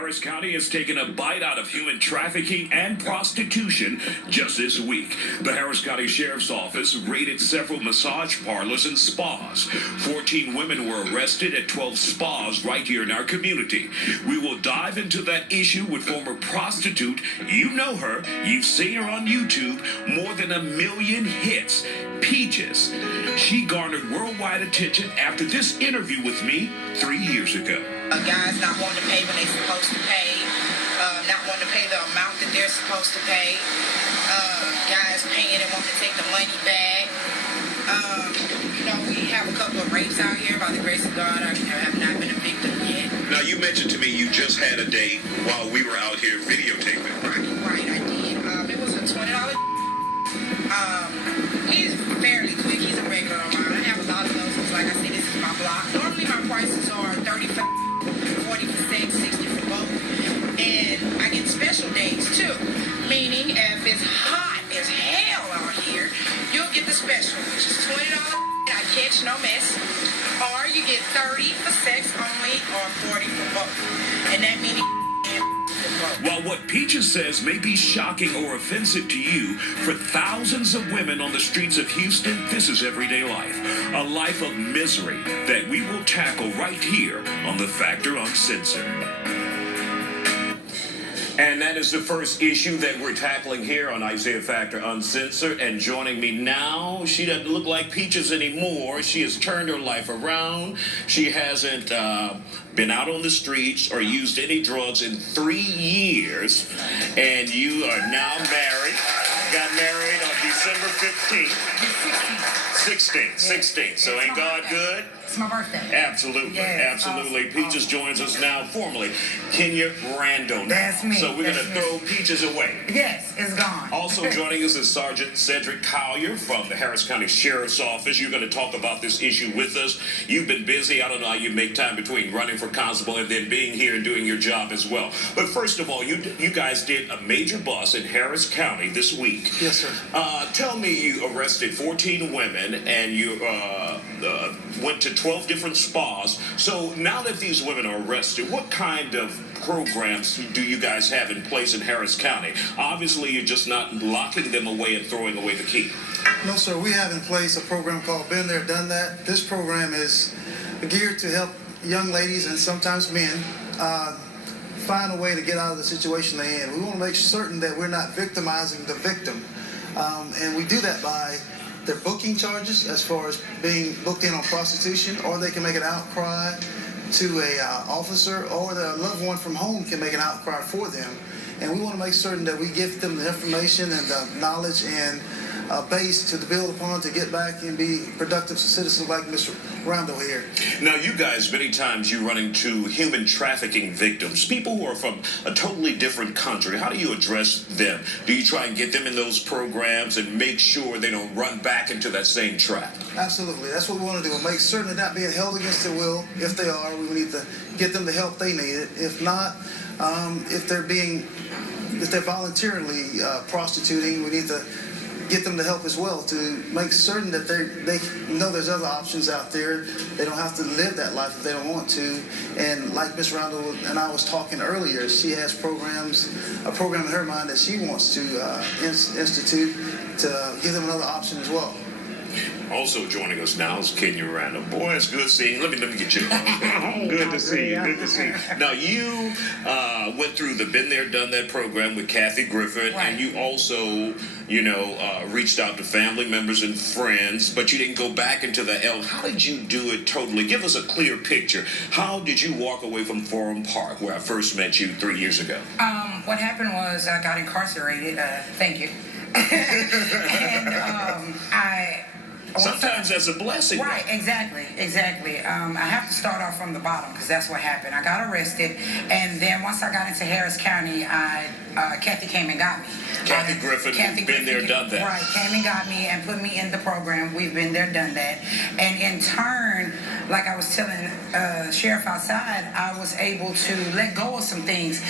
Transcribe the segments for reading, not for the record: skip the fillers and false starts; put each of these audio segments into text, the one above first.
Harris County has taken a bite out of human trafficking and prostitution just this week. The Harris County Sheriff's Office raided several massage parlors and spas. 14 women were arrested at 12 spas right here in our community. We will dive into that issue with former prostitute. You know her. You've seen her on YouTube. More than 1 million hits. Peaches. She garnered worldwide attention after this interview with me 3 years ago. Guys not wanting to pay when they're supposed to pay, not wanting to pay the amount that they're supposed to pay, guys paying and wanting to take the money back. We have a couple of rapes out here. By the grace of God, I have not been a victim yet. Now, you mentioned to me you just had a date while we were out here videotaping. Right, I did. It was a $20. He's fairly quick. He's a regular of mine. I have a lot of those. Like I said, this is my block. Normally, my prices are 35 40%, 60 for both. And I get special days too. Meaning if it's hot as hell out here, you'll get the special, which is $20. I catch no mess. Or you get 30 for sex only or 40 for both. And that means while what Peaches says may be shocking or offensive to you, for thousands of women on the streets of Houston, this is everyday life. A life of misery that we will tackle right here on The Factor Uncensored. And that is the first issue that we're tackling here on Isaiah Factor Uncensored. And joining me now, she doesn't look like Peaches anymore. She has turned her life around. She hasn't been out on the streets or used any drugs in 3 years. And you are now married. Got married on December 15th. 16th. So ain't God good? It's my birthday. Absolutely, yes, absolutely. Awesome. Peaches joins us now formally. Kenya Randall. That's me. So we're going to throw Peaches away. Yes, it's gone. Also joining us is Sergeant Cedric Collier from the Harris County Sheriff's Office. You're going to talk about this issue with us. You've been busy. I don't know how you make time between running for constable and then being here and doing your job as well. But first of all, you guys did a major bust in Harris County this week. Yes, sir. Tell me, you arrested 14 women and you went to 12 different spas. So now that these women are arrested, what kind of programs do you guys have in place in Harris County? Obviously, you're just not locking them away and throwing away the key. No, sir. We have in place a program called Been There, Done That. This program is geared to help young ladies and sometimes men find a way to get out of the situation they're in. We want to make certain that we're not victimizing the victim. And we do that by their booking charges as far as being booked in on prostitution, or they can make an outcry to a officer, or their loved one from home can make an outcry for them. And we want to make certain that we give them the information and the knowledge and base to build upon to get back and be productive citizens like Mr. Randall here. Now, you guys, many times you run into human trafficking victims, people who are from a totally different country. How do you address them? Do you try and get them in those programs and make sure they don't run back into that same trap? Absolutely. That's what we want to do. We'll make certain they're not being held against their will. If they are, we need to get them the help they need. If not, if they're voluntarily prostituting, we need to get them the help as well to make certain that they know there's other options out there. They don't have to live that life if they don't want to. And like Ms. Randall and I was talking earlier, she has a program in her mind that she wants to institute to give them another option as well. Also joining us now is Kenya Randall. Boy, it's good seeing you. Let me get you. Good to see you. Good to see you. Now, you went through the Been There, Done That program with Kathy Griffin, right. And you also, reached out to family members and friends, but you didn't go back into the L. How did you do it totally? Give us a clear picture. How did you walk away from Forum Park, where I first met you 3 years ago? What happened was I got incarcerated. Thank you. And Sometimes that's a blessing. Right, exactly. I have to start off from the bottom because that's what happened. I got arrested, and then once I got into Harris County, Kathy came and got me. Kathy Griffin, Been There, Done That. Right, came and got me and put me in the program. We've been there, done that. And in turn, like I was telling Sheriff outside, I was able to let go of some things.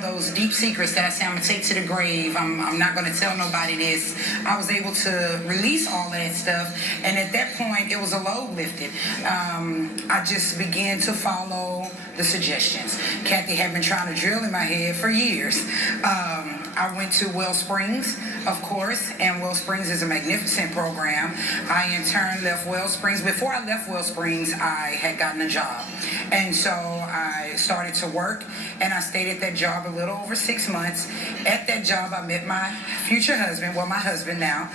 Those deep secrets that I say I'm going to take to the grave. I'm not going to tell nobody this. I was able to release all that stuff. And at that point, it was a load lifted. I just began to follow the suggestions. Kathy had been trying to drill in my head for years. I went to Wellsprings, of course, and Wellsprings is a magnificent program. I in turn left Wellsprings. Before I left Wellsprings, I had gotten a job. And so I started to work, and I stayed at that job a little over 6 months. At that job, I met my future husband, well, my husband now.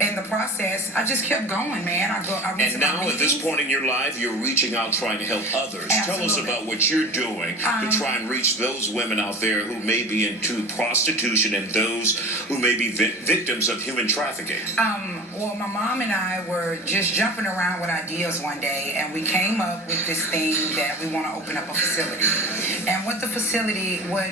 In the process, I just kept going, man. I went And to now, my at this meetings. point in your life, you're reaching out trying to help others. Tell us Absolutely. about what you're doing to try and reach those women out there who may be into prostitution and those who may be victims of human trafficking. Well, my mom and I were just jumping around with ideas one day, and we came up with this thing that we want to open up a facility. And what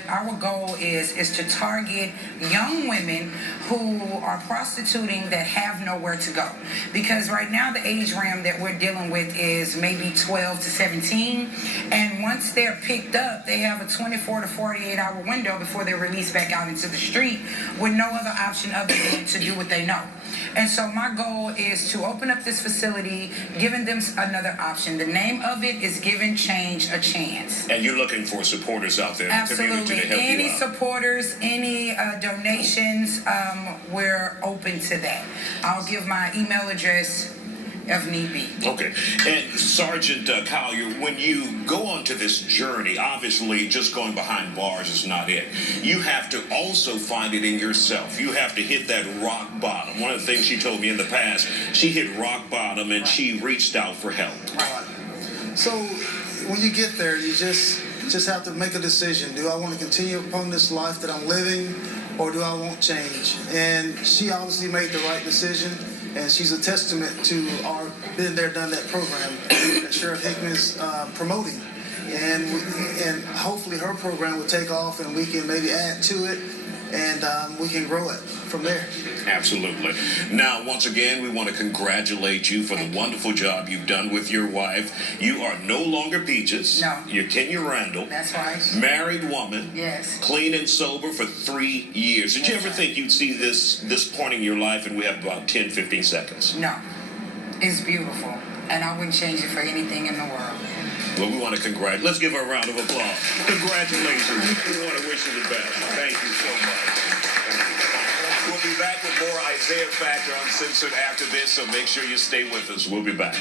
our goal is to target young women who are prostituting that have nowhere to go. Because right now the age range that we're dealing with is maybe 12 to 17. And once they're picked up, they have a 24 to 48 hour window before they're released back out into the street with no other option other than to do what they know. And so my goal is to open up this facility, giving them another option. The name of it is Giving Change a Chance. And you're looking for supporters out there in the community to Absolutely. help Any you out. supporters, any donations, we're open to that. I'll give my email address if need be. Okay. And Sergeant Collier, when you go onto this journey, obviously just going behind bars is not it. You have to also find it in yourself. You have to hit that rock bottom. One of the things she told me in the past, she hit rock bottom and she reached out for help. Right. So when you get there, you just have to make a decision. Do I want to continue upon this life that I'm living, or do I want change? And she obviously made the right decision, and she's a testament to our Been There, Done That program that Sheriff Hickman is promoting. And hopefully her program will take off, and we can maybe add to it, and we can grow it from there. Absolutely. Now, once again, we want to congratulate you for the wonderful job you've done with your wife. You are no longer Peaches. No. You're Kenya Randall. That's right. Married woman. Yes. Clean and sober for 3 years. Did you That's ever right. think you'd see this point in your life, and we have about 10, 15 seconds? No. It's beautiful. And I wouldn't change it for anything in the world. Well, we want to congratulate. Let's give her a round of applause. Congratulations. We want to wish you the best. Thank you so much. We'll be back with more Isaiah Factor Uncensored after this, so make sure you stay with us. We'll be back.